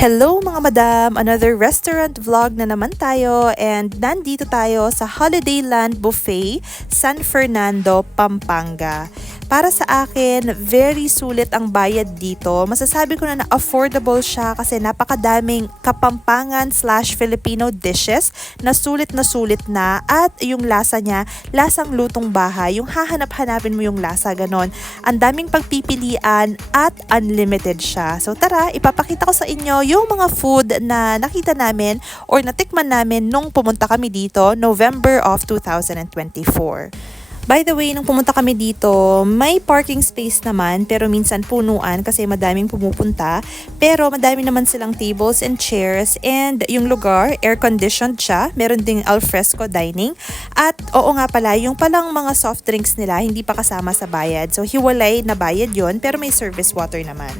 Hello mga madam! Another restaurant vlog na naman tayo and nandito tayo sa Holiday Land Buffet, San Fernando, Pampanga. Para sa akin, very sulit ang bayad dito. Masasabi ko na affordable siya kasi napakadaming Kapampangan/Filipino dishes na sulit na at yung lasa niya, lasang lutong bahay. Yung hahanap-hanapin mo yung lasa, ganon. Ang daming pagpipilian at unlimited siya. So tara, ipapakita ko sa inyo yung mga food na nakita namin or natikman namin nung pumunta kami dito, November of 2024. By the way, nung pumunta kami dito, may parking space naman pero minsan punuan kasi madaming pumupunta. Pero madami naman silang tables and chairs and yung lugar, air-conditioned siya. Meron ding alfresco dining. At oo nga pala, yung palang mga soft drinks nila hindi pa kasama sa bayad. So hiwalay na bayad yon pero may service water naman.